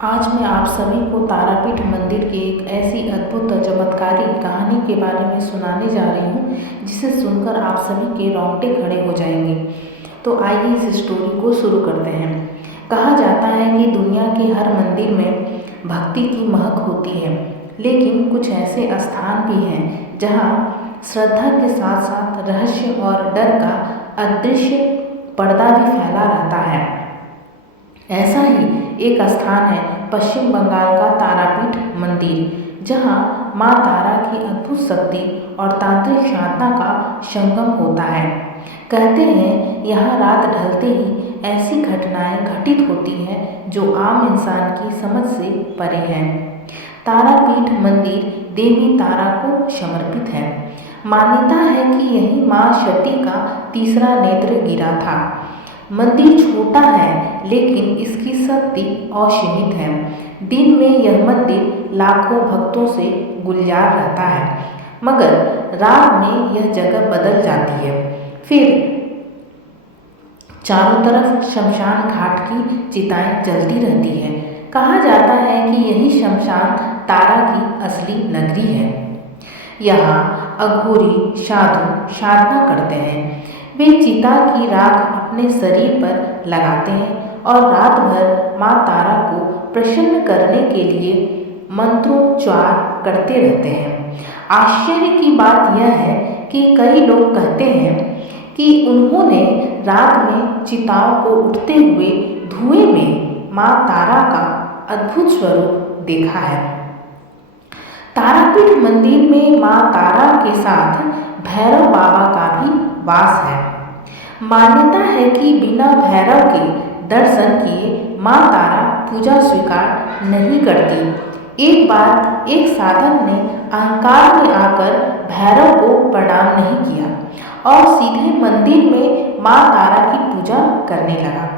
आज मैं आप सभी को तारापीठ मंदिर की एक ऐसी अद्भुत चमत्कारी कहानी के बारे में सुनाने जा रही हूँ जिसे सुनकर आप सभी के रोंगटे खड़े हो जाएंगे। तो आइए इस स्टोरी को शुरू करते हैं। कहा जाता है कि दुनिया के हर मंदिर में भक्ति की महक होती है, लेकिन कुछ ऐसे स्थान भी हैं जहाँ श्रद्धा के साथ साथ रहस्य और डर का अदृश्य पर्दा भी फैला रहता है। ऐसा ही एक स्थान है पश्चिम बंगाल का तारापीठ मंदिर, जहाँ माँ तारा की अद्भुत शक्ति और तांत्रिक साधना का संगम होता है। कहते हैं यहाँ रात ढलते ही ऐसी घटनाएं घटित होती हैं जो आम इंसान की समझ से परे हैं। तारापीठ मंदिर देवी तारा को समर्पित है। मान्यता है कि यही माँ सती का तीसरा नेत्र गिरा था। मंदिर छोटा है लेकिन इसकी शक्ति असीमित है। दिन में यह मंदिर लाखों भक्तों से गुलजार रहता है, मगर रात में यह जगह बदल जाती है। फिर चारों तरफ शमशान घाट की चिताएं जलती रहती है। कहा जाता है कि यही शमशान तारा की असली नगरी है। यहाँ अघोरी साधु साधना करते हैं। वे चिता की राख अपने शरीर पर लगाते हैं और रात भर माँ तारा को प्रसन्न करने के लिए मंत्रोच्चार करते रहते हैं। आश्चर्य की बात यह है कि कई लोग कहते हैं कि उन्होंने रात में चिताओं को उठते हुए धुएं में माँ तारा का अद्भुत स्वरूप देखा है। तारापीठ मंदिर में माँ तारा के साथ भैरव बाबा का भी वास है। मान्यता है कि बिना भैरव के दर्शन किए माँ तारा पूजा स्वीकार नहीं करती। एक बार एक साधक ने अहंकार में आकर भैरव को प्रणाम नहीं किया और सीधे मंदिर में माँ तारा की पूजा करने लगा।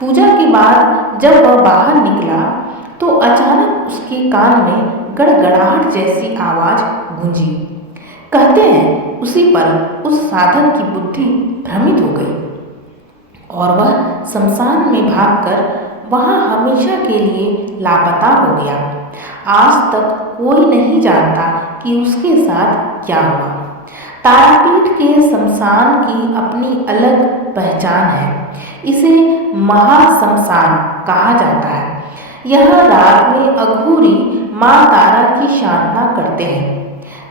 पूजा के बाद जब वह बाहर निकला तो अचानक उसके कान में गड़गड़ाहट जैसी आवाज गूंजी। कहते हैं उसी पर उस साधक की बुद्धि भ्रमित हो गई और वह शमशान में भागकर वहां हमेशा के लिए लापता हो गया। आज तक कोई नहीं जानता कि उसके साथ क्या हुआ। तारापीठ के शमशान की अपनी अलग पहचान है। इसे महाशमशान कहा जाता है। यह रात में अघोरी माँ तारा की साधना करते हैं।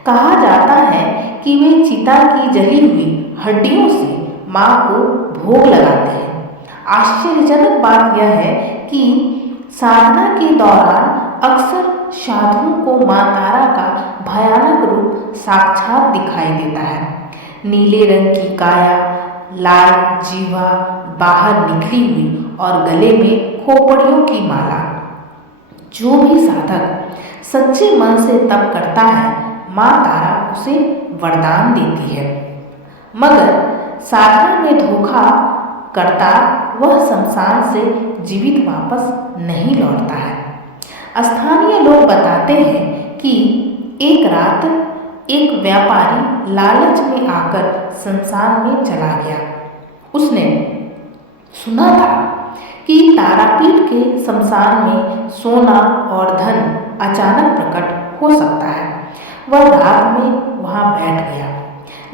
कहा जाता है कि वे चिता की जली हुई हड्डियों से माँ को भोग लगाते हैं। आश्चर्यजनक बात यह है कि साधना के दौरान अक्सर साधुओं को माँ तारा का भयानक रूप साक्षात दिखाई देता है। नीले रंग की काया, लाल जीवा बाहर निकली हुई और गले में खोपड़ियों की माला। जो भी साधक सच्चे मन से तप करता है, माँ तारा उसे वरदान देती है, मगर साधना में धोखा करता वह शमशान से जीवित वापस नहीं लौटता है। स्थानीय लोग बताते हैं कि एक रात एक व्यापारी लालच में आकर शमशान में चला गया। उसने सुना था कि तारापीठ के शमशान में सोना और धन अचानक प्रकट हो सकता है। वह रात में वहां बैठ गया,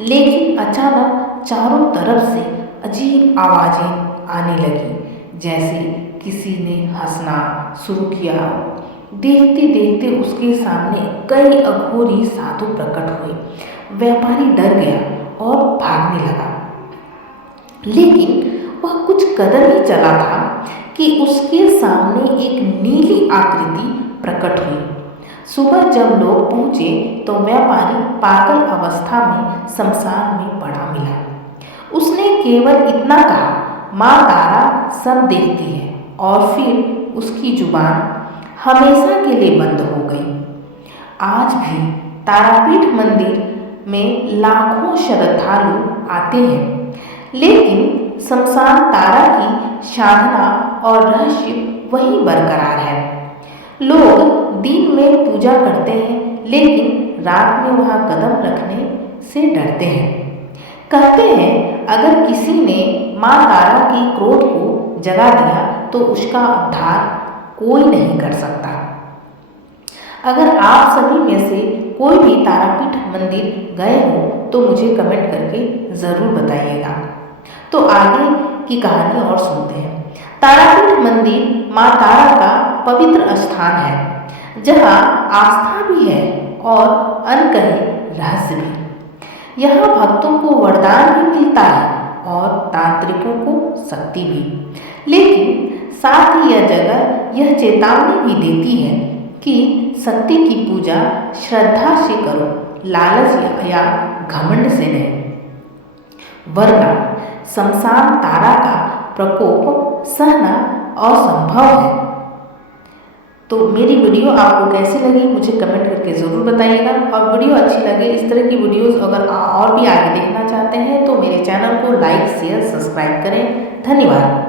लेकिन अचानक चारों तरफ से अजीब आवाजें आने लगी, जैसे किसी ने हंसना शुरू किया। देखते देखते उसके सामने कई अघोरी साधु प्रकट हुए। व्यापारी डर गया और भागने लगा, लेकिन वह कुछ कदम ही चला था कि उसके सामने एक नीली आकृति प्रकट हुई। सुबह जब लोग पहुंचे तो व्यापारी पागल अवस्था में शमशान में पड़ा मिला। उसने केवल इतना कहा, माँ तारा सब देखती है, और फिर उसकी जुबान हमेशा के लिए बंद हो गई। आज भी तारापीठ मंदिर में लाखों श्रद्धालु आते हैं, लेकिन शमशान तारा की साधना और रहस्य वही बरकरार है। लोग दिन में पूजा करते हैं, लेकिन रात में वहां कदम रखने से डरते हैं। कहते हैं अगर किसी ने माँ तारा की क्रोध को जगा दिया तो उसका उद्धार कोई नहीं कर सकता। अगर आप सभी में से कोई भी तारापीठ मंदिर गए हो तो मुझे कमेंट करके ज़रूर बताइएगा। तो आगे की कहानी और सुनते हैं। तारापीठ मंदिर माँ तारा का पवित्र स्थान है, जहाँ आस्था भी है और अनकहे रहस्य भी। यहाँ भक्तों को वरदान भी मिलता है और तांत्रिकों को शक्ति भी। लेकिन साथ ही यह जगह यह चेतावनी भी देती है कि शक्ति की पूजा श्रद्धा से करो, लालच या घमंड से नहीं, वरना शमशान तारा का प्रकोप सहना असंभव है। तो मेरी वीडियो आपको कैसी लगी मुझे कमेंट करके ज़रूर बताइएगा। और वीडियो अच्छी लगे, इस तरह की वीडियोस अगर और भी आगे देखना चाहते हैं तो मेरे चैनल को लाइक शेयर सब्सक्राइब करें। धन्यवाद।